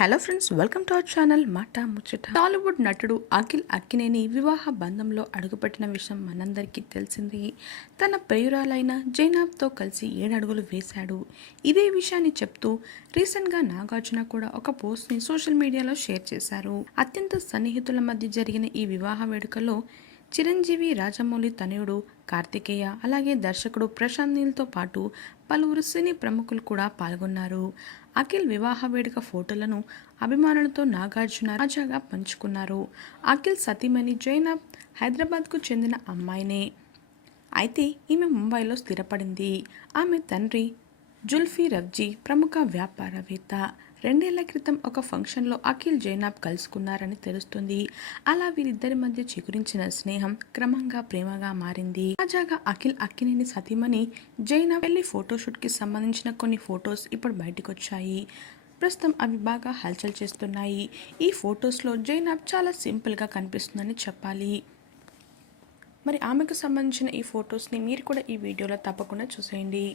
Hello friends welcome to our channel మాట ముచ్చట టాలీవుడ్ నటుడు అఖిల్ అక్కినేని వివాహ బంధంలో అడుగుపెట్టిన విషయం మనందరికీ తెలిసింది. తన ప్రియురాలైన జైనాబ్తో కలిసి ఏడడుగులు వేశాడు. ఇదే విషయాన్ని చెప్తూ రీసెంట్గా నాగార్జున కూడా ఒక పోస్ట్ని సోషల్ మీడియాలో షేర్ చేశారు. అత్యంత సన్నిహితుల మధ్య జరిగిన ఈ వివాహ వేడుకలో చిరంజీవి రాజమౌళి తనయుడు కార్తికేయ అలాగే దర్శకుడు ప్రశాంత్ నీల్తో పాటు పలువురు సినీ ప్రముఖులు కూడా పాల్గొన్నారు. అఖిల్ వివాహ వేడుక ఫోటోలను అభిమానులతో నాగార్జున రాజాగా పంచుకున్నారు. అఖిల్ సతీమణి జైనబ్ హైదరాబాద్కు చెందిన అమ్మాయినే. అయితే ఈమె ముంబైలో స్థిరపడింది. ఆమె తండ్రి జుల్ఫీ రవ్జీ ప్రముఖ వ్యాపారవేత్త. రెండేళ్ళ క్రితం ఒక ఫంక్షన్లో అఖిల్ జైనాబ్ కలుసుకున్నారని తెలుస్తుంది. అలా వీరిద్దరి మధ్య చిగురించిన స్నేహం క్రమంగా ప్రేమగా మారింది. తాజాగా అఖిల్ అక్కినేని సతీమణి జైనాబ్ పెళ్ళి ఫోటోషూట్కి సంబంధించిన కొన్ని ఫొటోస్ ఇప్పుడు బయటకు వచ్చాయి ప్రస్తుతం అవి బాగా హల్చల్ చేస్తున్నాయి. ఈ ఫొటోస్లో జైనాబ్ చాలా సింపుల్గా కనిపిస్తుందని చెప్పాలి. మరి ఆమెకు సంబంధించిన ఈ ఫొటోస్ని మీరు కూడా ఈ వీడియోలో తప్పకుండా చూసేయండి.